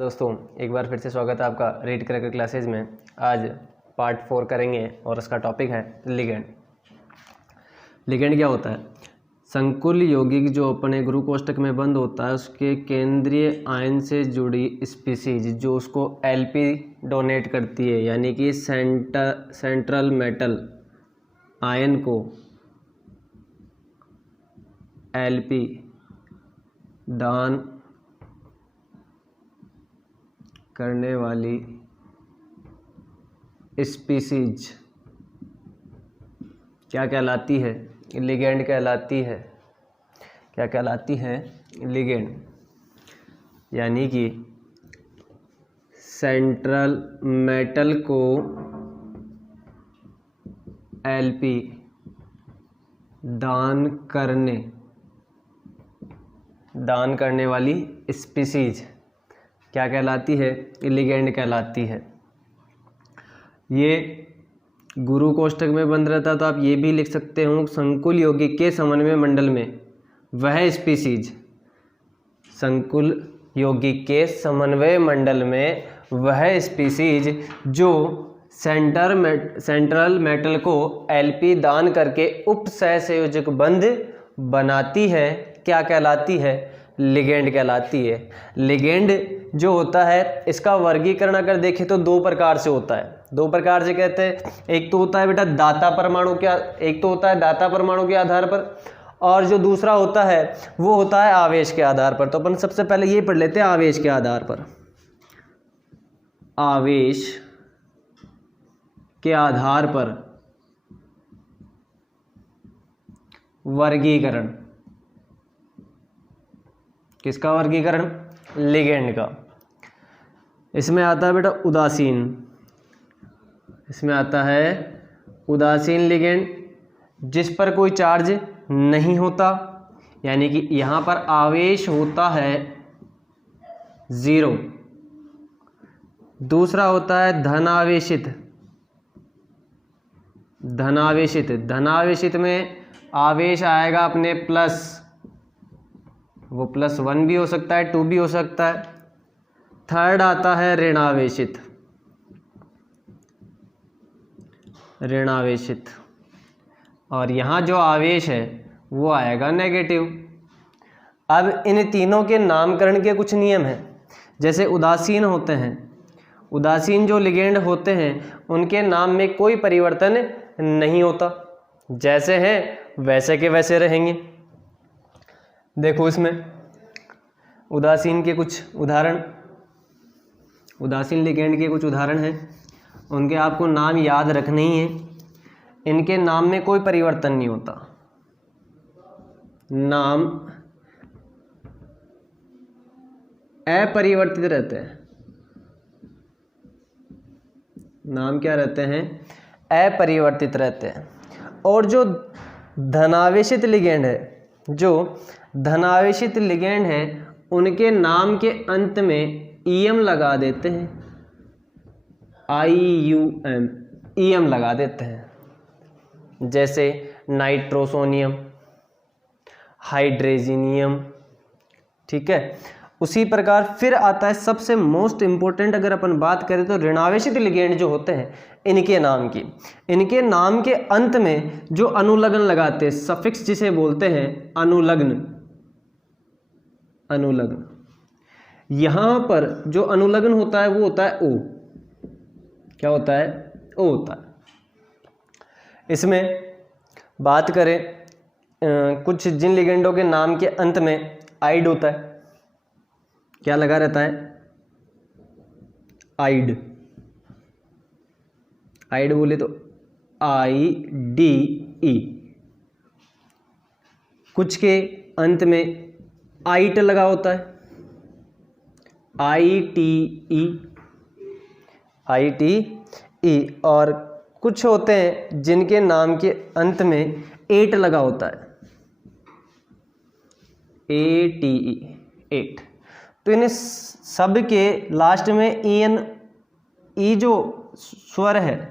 दोस्तों, एक बार फिर से स्वागत है आपका रीड क्रैकर क्लासेज में। आज पार्ट 4 करेंगे और उसका टॉपिक है लिगेंड। लिगेंड क्या होता है? संकुल यौगिक जो अपने गुरु कोष्ठक में बंद होता है उसके केंद्रीय आयन से जुड़ी स्पीसीज जो उसको एलपी डोनेट करती है, यानी कि सेंट्रल मेटल आयन को एलपी दान करने वाली स्पीसीज क्या कहलाती है? लिगेंड कहलाती है। क्या कहलाती है? लिगेंड। यानी कि सेंट्रल मेटल को एलपी दान करने वाली स्पीसीज क्या कहलाती है? लिगेंड कहलाती है। ये गुरु कोष्ठक में बंद रहता, तो आप ये भी लिख सकते हो संकुल यौगिक के समन्वय मंडल में वह स्पीसीज, संकुल यौगिक के समन्वय मंडल में वह स्पीसीज जो सेंट्रल मेटल को एलपी दान करके उप सहसंयोजक बंध बनाती है, क्या कहलाती है? लिगेंड कहलाती है। लिगेंड जो होता है इसका वर्गीकरण अगर देखें तो दो प्रकार से होता है। दो प्रकार से कहते हैं, एक तो होता है बेटा दाता परमाणु के आधार पर, और जो दूसरा होता है वो होता है आवेश के आधार पर। तो अपन सबसे पहले ये पढ़ लेते हैं आवेश के आधार पर। आवेश के आधार पर वर्गीकरण, किसका वर्गीकरण? लिगेंड का। इसमें आता है बेटा उदासीन, इसमें आता है उदासीन लिगेंड जिस पर कोई चार्ज नहीं होता, यानी कि यहां पर आवेश होता है 0। दूसरा होता है धनावेशित में आवेश आएगा अपने प्लस, वो +1 भी हो सकता है, 2 भी हो सकता है। थर्ड आता है ऋणावेशित, और यहाँ जो आवेश है वो आएगा नेगेटिव। अब इन तीनों के नामकरण के कुछ नियम हैं। जैसे उदासीन होते हैं, उदासीन जो लिगेंड होते हैं उनके नाम में कोई परिवर्तन नहीं होता, जैसे हैं वैसे के वैसे रहेंगे। देखो इसमें उदासीन के कुछ उदाहरण, उदासीन लिगेंड के कुछ उदाहरण हैं, उनके आपको नाम याद रखने ही हैं। इनके नाम में कोई परिवर्तन नहीं होता, नाम अपरिवर्तित रहते हैं। नाम क्या रहते हैं? अपरिवर्तित रहते हैं। और जो धनावेशित लिगेंड है उनके नाम के अंत में ईएम लगा देते हैं, IUM, ईएम लगा देते हैं। जैसे नाइट्रोसोनियम, हाइड्रेजिनियम, ठीक है। उसी प्रकार फिर आता है सबसे मोस्ट इंपॉर्टेंट, अगर अपन बात करें तो ऋणावेशित लिगेंड जो होते हैं इनके नाम के अंत में जो अनुलग्न लगाते हैं, सफिक्स जिसे बोलते हैं अनुलग्न, यहां पर जो अनुलग्न होता है वो होता है O। क्या होता है? O होता है। इसमें बात करें कुछ जिन लिगेंडों के नाम के अंत में आइड होता है, क्या लगा रहता है? आइड बोले तो IDE। कुछ के अंत में आइट लगा होता है, ITE। और कुछ होते हैं जिनके नाम के अंत में 8 लगा होता है, ATE, 8। तो इन सब के लास्ट में ई जो स्वर है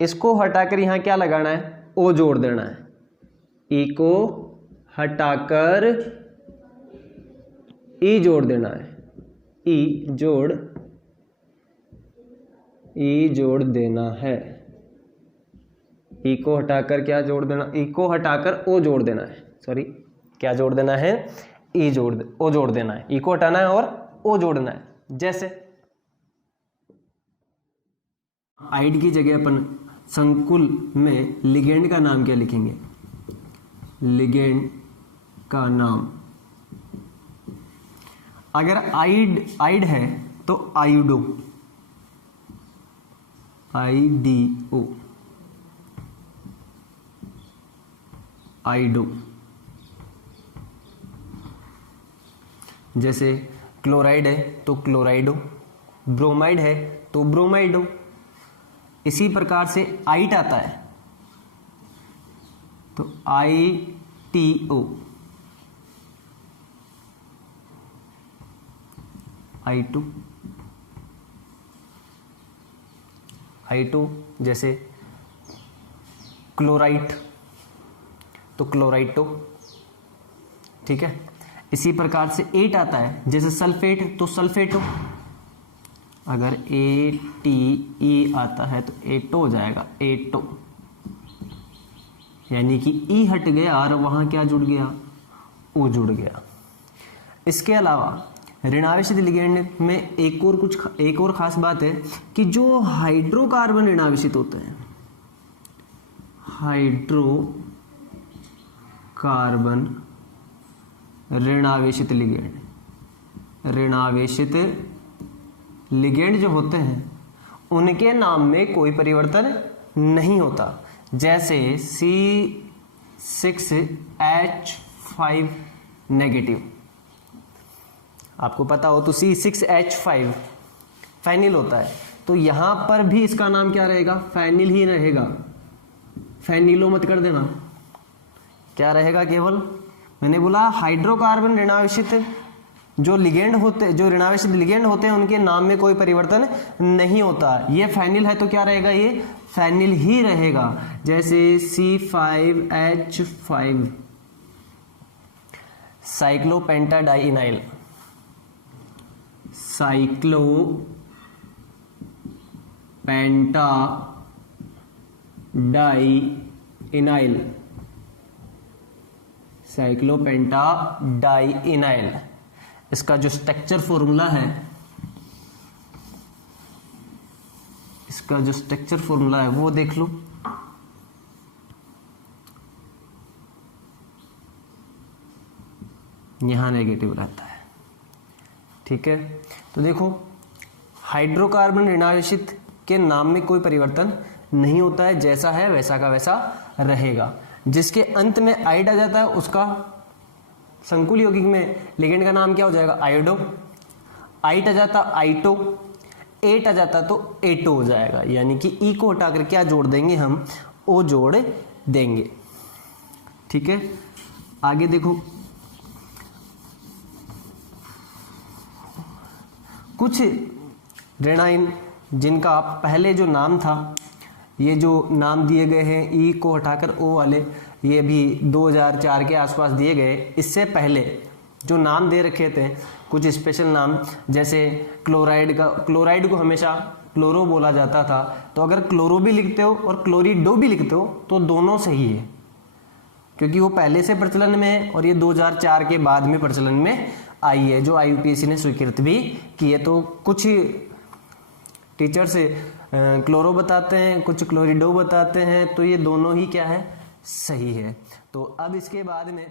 इसको हटाकर यहाँ क्या लगाना है? ओ जोड़ देना है। ई को हटाकर ई जोड़ देना है। ई जोड़ देना है। ई को हटाकर क्या जोड़ देना, ई को हटाकर ओ जोड़ देना है, सॉरी क्या जोड़ देना है, ओ जोड़ देना है, ई को हटाना है और ओ जोड़ना है। जैसे आइड की जगह अपन संकुल में लिगेंड का नाम क्या लिखेंगे, लिगेंड का नाम, अगर आइड है तो आइडो, IDO, आइडो। जैसे क्लोराइड है तो क्लोराइडो, ब्रोमाइड है तो ब्रोमाइडो। इसी प्रकार से आइट आता है तो ITO, I2। जैसे क्लोराइट तो क्लोराइटो, ठीक है। इसी प्रकार से एट आता है, जैसे सल्फेट तो सल्फेटो, अगर ATE आता है तो एटो हो जाएगा, एटो, यानी कि ई हट गया और वहां क्या जुड़ गया, ओ जुड़ गया। इसके अलावा ऋणावेशित लिगेंड में एक और खास बात है कि जो हाइड्रोकार्बन ऋणावेशित होते हैं, हाइड्रोकार्बन ऋणावेशित लिगेंड जो होते हैं उनके नाम में कोई परिवर्तन नहीं होता। जैसे C6H5 नेगेटिव, आपको पता हो तो C6H5 फेनिल होता है, तो यहां पर भी इसका नाम क्या रहेगा, फेनिल ही रहेगा, फेनिलो मत कर देना, क्या रहेगा, केवल मैंने बोला हाइड्रोकार्बन ऋणावेशित जो ऋणावेशित लिगेंड होते हैं उनके नाम में कोई परिवर्तन नहीं होता। ये फेनिल है तो क्या रहेगा, ये फेनिल ही रहेगा। जैसे C5H5 साइक्लोपेंटाडाइइनाइल, साइक्लोपेंटाडाइइनाइल, इसका जो स्ट्रक्चर फॉर्मूला है, वो देख लो। यहां नेगेटिव रहता है, ठीक है। तो देखो हाइड्रोकार्बन ऋणावेशित के नाम में कोई परिवर्तन नहीं होता है, जैसा है वैसा का वैसा रहेगा। जिसके अंत में आइड आ जाता है उसका संकुल यौगिक में लिगेंड का नाम क्या हो जाएगा, आयोडो। आइट आ जाता आइटो, एट आ जाता तो एटो हो जाएगा, यानी कि ई को हटाकर क्या जोड़ देंगे हम, ओ जोड़ देंगे, ठीक है। आगे देखो, कुछ ऋणाइन जिनका पहले जो नाम था, ये जो नाम दिए गए हैं ई को हटाकर ओ वाले, ये भी 2004 के आसपास दिए गए। इससे पहले जो नाम दे रखे थे कुछ स्पेशल नाम, जैसे क्लोराइड को हमेशा क्लोरो बोला जाता था, तो अगर क्लोरो भी लिखते हो और क्लोरिडो भी लिखते हो तो दोनों सही है, क्योंकि वो पहले से प्रचलन में है और ये 2004 के बाद में प्रचलन में आई है, जो IUPAC ने स्वीकृत भी की है। तो कुछ टीचर से क्लोरो बताते हैं, कुछ क्लोरिडो बताते हैं, तो ये दोनों ही क्या है, सही है। तो अब इसके बाद में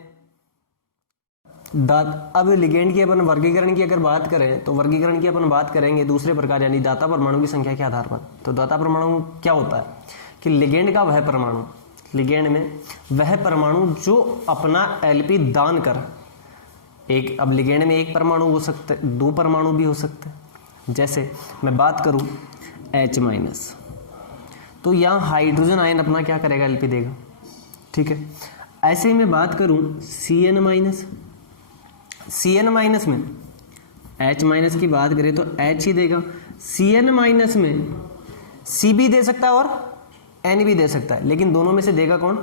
अब लिगेंड की अपन वर्गीकरण की अगर बात करें तो वर्गीकरण की अपन बात करेंगे दूसरे प्रकार, यानी दाता परमाणु की संख्या के आधार पर। तो दाता परमाणु क्या होता है कि लिगेंड का वह परमाणु, लिगेंड में वह परमाणु जो अपना LP दान कर, एक, अब लिगेंड में एक परमाणु हो सकते, दो परमाणु भी हो सकते। जैसे मैं बात करूं H-, तो यहाँ हाइड्रोजन आयन अपना क्या करेगा, LP देगा, ठीक है। ऐसे ही मैं बात करूं CN-, में H- की बात करें तो H ही देगा, CN- में C भी दे सकता है और N भी दे सकता है, लेकिन दोनों में से देगा कौन,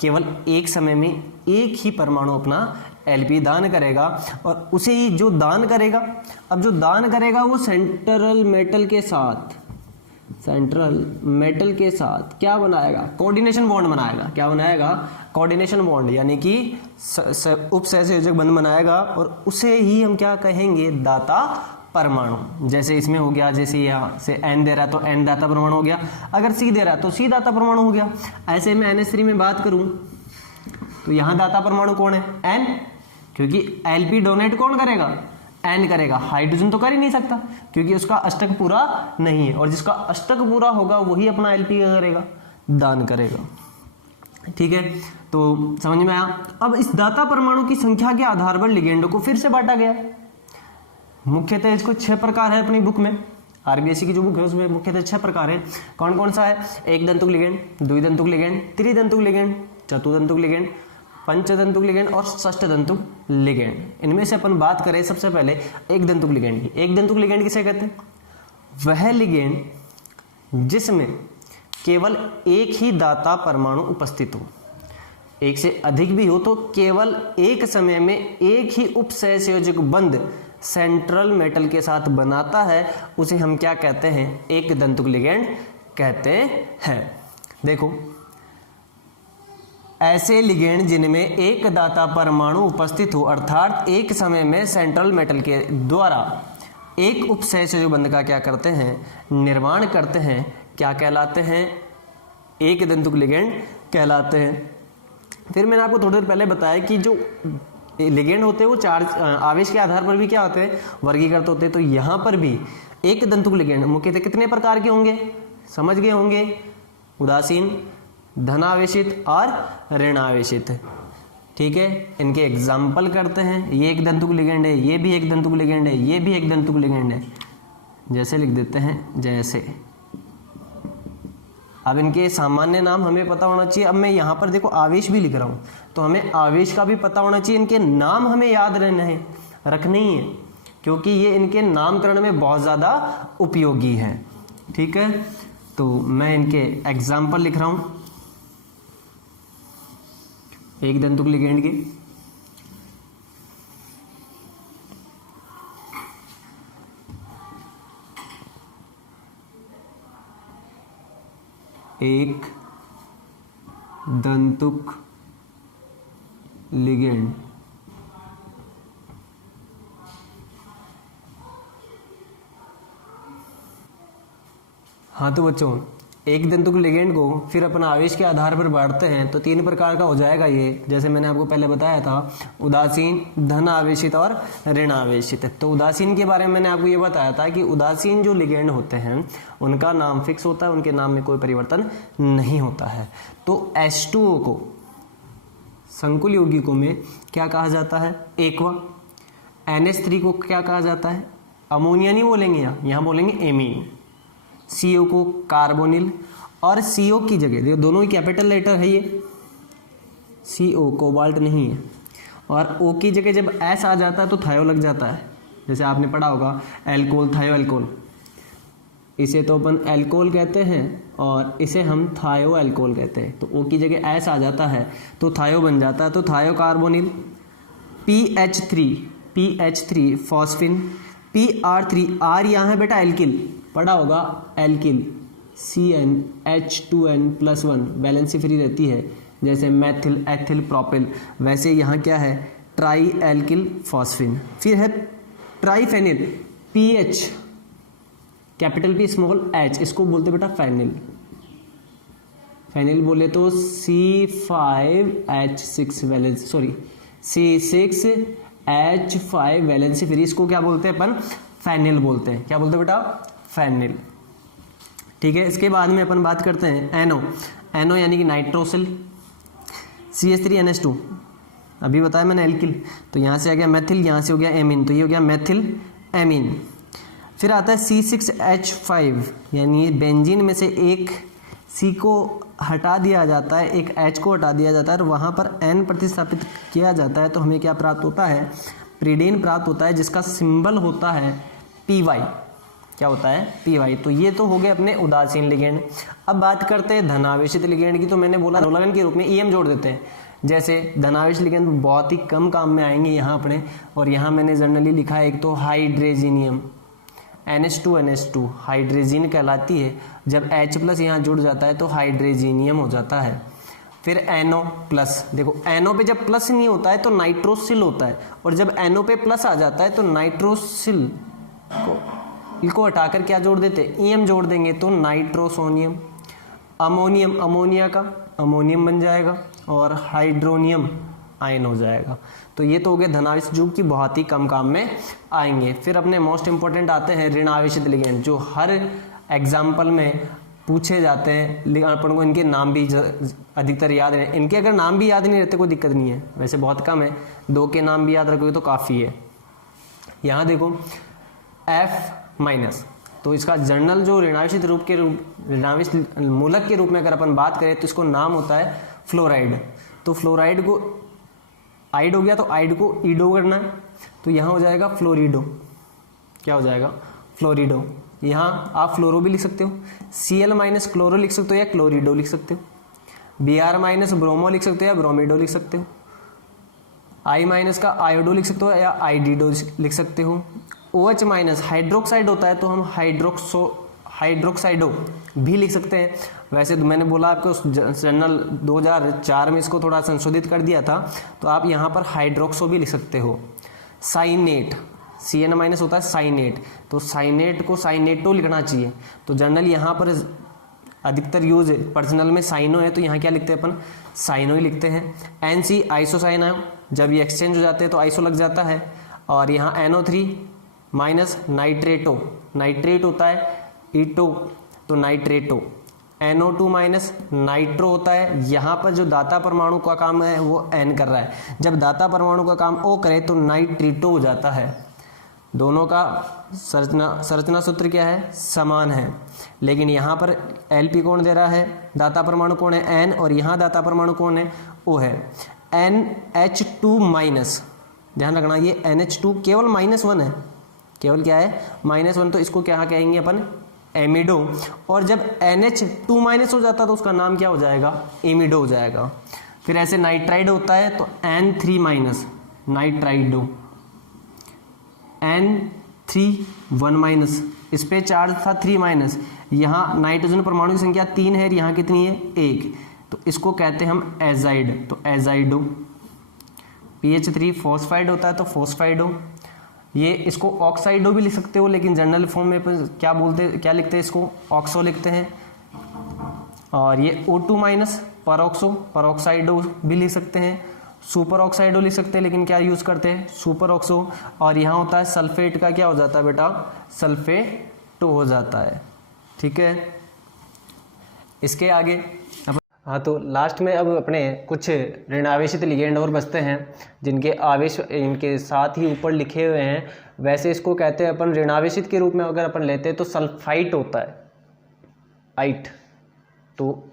केवल एक समय में एक ही परमाणु अपना Lp दान करेगा, और उसे ही जो दान करेगा, अब जो दान करेगा वो सेंट्रल मेटल के साथ क्या बनाएगा, कोऑर्डिनेशन बॉन्ड बनाएगा। क्या बनाएगा, कोऑर्डिनेशन बॉन्ड, यानी कि उपसहसंयोजक बंध बनाएगा, और उसे ही हम क्या कहेंगे, दाता परमाणु। जैसे इसमें हो गया, जैसे यहाँ से N दे रहा है तो N दाता परमाणु हो गया, अगर C दे रहा है तो C दाता परमाणु हो गया। ऐसे में NH3 में बात करूं तो यहाँ दाता परमाणु कौन है, N, क्योंकि Lp डोनेट कौन करेगा, N करेगा। हाइड्रोजन तो कर ही नहीं सकता क्योंकि उसका अष्टक पूरा नहीं है, और जिसका अष्टक पूरा होगा वही अपना Lp करेगा, दान करेगा। ठीक है, तो समझ में आया। अब इस दाता परमाणु की संख्या के आधार पर लिगेंडों को फिर से बांटा गया। मुख्यतः इसको 6 प्रकार है अपनी बुक में, आरबीएससी की जो बुक है उसमें मुख्यतः 6 प्रकार है। कौन कौन सा है, एक दंतुक लिगेंड, द्विदंतुक लिगेंड, त्रिदंतुक लिगेंड, चतुर्दंतुक लिगेंड, पंचदंतुक लिगेंड और षष्ठदंतुक लिगेंड। इनमें से अपन बात करें सबसे पहले एक दंतुक लिगेंड की। एक दंतुक लिगेंड किसे कहते हैं, वह लिगेंड जिसमें केवल एक ही दाता परमाणु उपस्थित हो, एक से अधिक भी हो तो केवल एक समय में एक ही उपसहसंयोजक बंध सेंट्रल मेटल के साथ बनाता है, उसे हम क्या कहते हैं, एक दंतुक लिगेंड कहते हैं। देखो, ऐसे लिगेंड जिनमें एक दाता परमाणु उपस्थित हो, अर्थात एक समय में सेंट्रल मेटल के द्वारा एक उपसहसंयोजक बंध का क्या करते हैं, निर्माण करते हैं, क्या कहलाते हैं, एक दंतुक लिगेंड कहलाते हैं। फिर मैंने आपको थोड़ी देर पहले बताया कि जो लिगेंड होते हैं वो चार्ज आवेश के आधार पर भी क्या होते हैं, वर्गीकृत होते हैं। तो यहाँ पर भी एक दंतुक लिगेंड मुख्यतः कितने प्रकार के होंगे, समझ गए होंगे, उदासीन, धनावेशित और ऋणावेशित। ठीक है, इनके एग्जाम्पल करते हैं। ये एक दंतुक लिगेंड है, ये भी एक दंतुक लिगेंड है, ये भी एक दंतुक लिगेंड है। जैसे लिख देते हैं, जैसे। अब इनके सामान्य नाम हमें पता होना चाहिए। अब मैं यहाँ पर देखो आवेश भी लिख रहा हूँ, तो हमें आवेश का भी पता होना चाहिए, इनके नाम हमें याद रखने ही है, क्योंकि ये इनके नामकरण में बहुत ज़्यादा उपयोगी है। ठीक है, तो मैं इनके एग्जाम्पल लिख रहा हूँ एक दंतुक लिगेंड के। एक दंतुक लिगेंड हाँ, तो बच्चों एक दंतुक लिगेंड को फिर अपन आवेश के आधार पर बांटते हैं तो 3 प्रकार का हो जाएगा ये, जैसे मैंने आपको पहले बताया था, उदासीन, धन आवेशित और ऋण आवेशित। तो उदासीन के बारे में मैंने आपको ये बताया था कि उदासीन जो लिगेंड होते हैं उनका नाम फिक्स होता है, उनके नाम में कोई परिवर्तन नहीं होता है। तो H2O को संकुल यौगिकों में क्या कहा जाता है, एक्वा। NH3 को क्या कहा जाता है, अमोनिया नहीं बोलेंगे, यहाँ बोलेंगे एमीन। CO को कार्बोनिल, और CO की जगह देखो दोनों ही कैपिटल लेटर है, ये CO कोबाल्ट नहीं है, और O की जगह जब S आ जाता है तो थायो लग जाता है। जैसे आपने पढ़ा होगा एल्कोहल, थायो एल्कोहल, इसे तो अपन एल्कोहल कहते हैं और इसे हम थायो एल्कोहल कहते हैं। तो O की जगह S आ जाता है तो थायो बन जाता है, तो थायो carbonyl. PH3 phosphine, PR3, R यहाँ है बेटा एल्किल, पढ़ा होगा एल्किल, CnH2n+1 वैलेंसी फ्री रहती है, जैसे मैथिल, एथिल, प्रोपिल, वैसे यहाँ क्या है, ट्राई एल्किल फॉस्फिन। फिर है ट्राईफेनिल, PH capital P small h, इसको बोलते बेटा फेनिल। फेनिल बोले तो C5H6 valency, sorry C6H5 valency free, इसको क्या बोलते हैं अपन, फेनिल बोलते हैं। क्या बोलते हैं बेटा, फेनिल। ठीक है, इसके बाद में अपन बात करते हैं NO यानी कि नाइट्रोसिल, CH3NH2, अभी बताया मैंने एल्किल, तो यहाँ से आ गया मैथिल, यहाँ से हो गया एमीन, तो ये हो गया मैथिल एमीन। फिर आता है C6H5 यानी बेंजीन में से एक C को हटा दिया जाता है, एक H को हटा दिया जाता है और वहाँ पर N प्रतिस्थापित किया जाता है, तो हमें क्या प्राप्त होता है, प्रीडीन प्राप्त होता है, जिसका सिंबल होता है PY। क्या होता है, Py। तो ये तो हो गए अपने उदासीन लिगेंड। अब बात करते हैं धनावेशित लिगेंड की। तो मैंने बोला अनुलग्न के रूप में EM जोड़ देते हैं। जैसे धनावेशित लिगेंड बहुत ही कम काम में आएंगे यहाँ अपने, और यहाँ मैंने जनरली लिखा है एक तो हाइड्रेजीनियम, NH2 हाइड्रेजीन कहलाती है। जब H+ यहाँ जुड़ जाता है तो हाइड्रेजीनियम हो जाता है। फिर NO+, देखो NO पे जब प्लस नहीं होता है तो नाइट्रोसिल होता है, और जब NO पे प्लस आ जाता है तो नाइट्रोसिल को हटाकर क्या जोड़ देते हैं, EM जोड़ देंगे तो नाइट्रोसोनियम। अमोनियम, अमोनिया का अमोनियम बन जाएगा, और हाइड्रोनियम आयन हो जाएगा। तो ये तो हो गए धनावेशित जो कि बहुत ही कम काम में आएंगे। फिर अपने मोस्ट इंपॉर्टेंट आते हैं ऋणावेशित लिगेंड, जो हर एग्जाम्पल में पूछे जाते हैं। अपन को इनके नाम भी अधिकतर याद है। इनके अगर नाम भी याद नहीं रहते कोई दिक्कत नहीं है, वैसे बहुत कम है, 2 के नाम भी याद रखोगे तो काफ़ी है। यहाँ देखो F-, तो इसका जर्नल जो ऋणावेशित ऋणावेशित मूलक के रूप में अगर अपन बात करें तो इसको नाम होता है फ्लोराइड। तो फ्लोराइड को आइड हो गया तो आइड को ईडो करना है, तो यहाँ हो जाएगा फ्लोरिडो। क्या हो जाएगा, फ्लोरिडो। यहाँ आप फ्लोरो भी लिख सकते हो, Cl- क्लोरो लिख सकते हो या क्लोरिडो लिख सकते हो, Br- ब्रोमो लिख सकते हो या ब्रोमिडो लिख सकते हो, I- का आयोडो लिख सकते हो या आइडिडो लिख सकते हो। OH- हाइड्रोक्साइड होता है तो हम हाइड्रोक्साइडो भी लिख सकते हैं। वैसे तो मैंने बोला आपको जर्नल 2004 में इसको थोड़ा संशोधित कर दिया था, तो आप यहाँ पर हाइड्रोक्सो भी लिख सकते हो। साइनेट, Cn- होता है साइनेट, तो साइनेट को साइनेटो लिखना चाहिए। तो जर्नल यहाँ पर अधिकतर यूज पर्सनल में साइनो है, तो यहाँ क्या लिखते हैं अपन, साइनो ही लिखते हैं। NC आइसोसाइनो, जब ये एक्सचेंज हो जाते हैं तो आइसो लग जाता है। और यहाँ NO3- नाइट्रेटो, नाइट्रेट होता है, ईटो तो नाइट्रेटो। NO2- नाइट्रो होता है। यहाँ पर जो दाता परमाणु का काम है वो N कर रहा है, जब दाता परमाणु का काम O करे तो नाइट्रिटो हो जाता है। दोनों का संरचना सूत्र क्या है, समान है, लेकिन यहाँ पर LP कौन दे रहा है, दाता परमाणु कौन है N, और यहाँ दाता परमाणु कौन है, O है। NH2-, ध्यान रखना ये NH2 केवल -1 है, केवल क्या है, -1, तो इसको क्या कहेंगे अपन, एमिडो। और जब NH2- हो जाता है तो उसका नाम क्या हो जाएगा, एमिडो हो जाएगा। फिर ऐसे नाइट्राइड होता है तो N3-, नाइट्राइडो। N3-, इस पे चार्ज था 3-, यहाँ नाइट्रोजन परमाणु की संख्या 3 है, यहाँ कितनी है, 1, तो इसको कहते हैं हम एजाइड, तो एजाइडो। PH3 फॉस्फाइड होता है तो फॉस्फाइडो। ये इसको ऑक्साइडो भी लिख सकते हो, लेकिन जनरल फॉर्म में क्या लिखते हैं इसको, ऑक्सो लिखते हैं। और ये O2- परऑक्सो, परऑक्साइडो भी लिख सकते हैं, सुपर ऑक्साइडो लिख सकते हैं, लेकिन क्या यूज करते हैं, सुपर ऑक्सो। और यहाँ होता है सल्फेट का क्या हो जाता है बेटा, सल्फेटो हो जाता है। ठीक है, इसके आगे हाँ, तो लास्ट में अब अपने कुछ ऋणावेशित लिगेंड और बचते हैं जिनके आवेश इनके साथ ही ऊपर लिखे हुए हैं। वैसे इसको कहते हैं अपन ऋणावेशित के रूप में अगर अपन लेते हैं तो सल्फाइट होता है, आइट, तो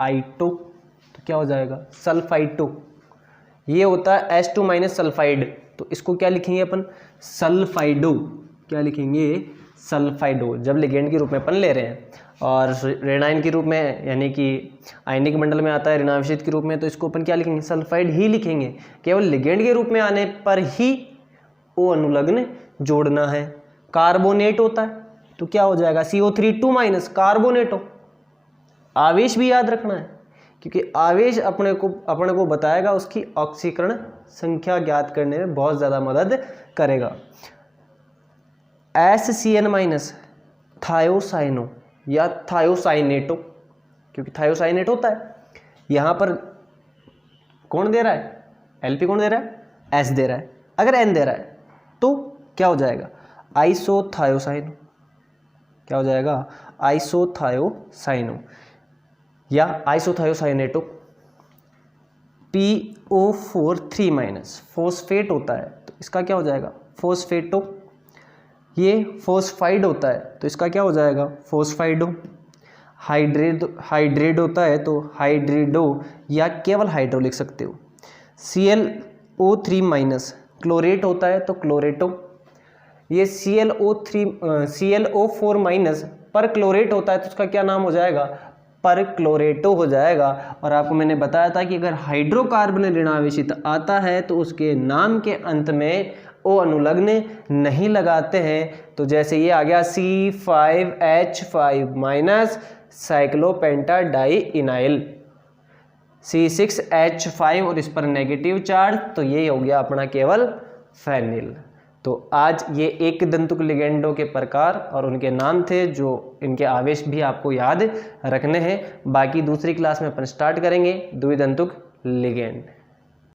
आइटो तो क्या हो जाएगा, सल्फाइटो। ये होता है H2- सल्फाइड, तो इसको क्या लिखेंगे अपन, सल्फाइडो। क्या लिखेंगे, सल्फाइडो, जब लिगेंड के रूप में अपन ले रहे हैं। और ऋणायन के रूप में यानी कि आयनिक मंडल में आता है ऋणावेशित के रूप में, तो इसको अपन क्या लिखेंगे, सल्फाइड ही लिखेंगे। केवल लिगेंड के रूप में आने पर ही O अनुलग्न जोड़ना है। कार्बोनेट होता है तो क्या हो जाएगा, CO3-, कार्बोनेटो। आवेश भी याद रखना है, क्योंकि आवेश अपने को बताएगा उसकी ऑक्सीकरण संख्या ज्ञात करने में बहुत ज़्यादा मदद करेगा। SCN- थायोसाइनो या थायोसाइनेटो, क्योंकि थायोसाइनेट होता है। यहाँ पर कौन दे रहा है, LP कौन दे रहा है, S दे रहा है। अगर N दे रहा है तो क्या हो जाएगा, आइसोथायोसाइनो। क्या हो जाएगा, आइसोथायोसाइनो या आइसोथायोसाइनेटो। PO4-, फॉस्फेट होता है तो इसका क्या हो जाएगा, फॉस्फेटो। ये फॉस्फाइड होता है तो इसका क्या हो जाएगा, फॉस्फाइडो। हाइड्रेट होता है तो हाइड्रिडो या केवल हाइड्रो लिख सकते हो। ClO3-, क्लोरेट होता है तो क्लोरेटो। ये ClO4 माइनस पर क्लोरेट होता है तो उसका क्या नाम हो जाएगा, पर क्लोरेटो हो जाएगा। और आपको मैंने बताया था कि अगर हाइड्रोकार्बन ऋणावेशित आता है तो उसके नाम के अंत में ओ अनुलग्न नहीं लगाते हैं। तो जैसे ये आ गया C5H5 माइनस साइक्लोपेंटाडाइइनाइल, C6H5 और इस पर नेगेटिव चार्ज, तो ये हो गया अपना केवल फेनिल। तो आज ये एक दंतुक लिगेंडों के प्रकार और उनके नाम थे, जो इनके आवेश भी आपको याद रखने हैं। बाकी दूसरी क्लास में अपन स्टार्ट करेंगे द्विदंतुक लिगेंड।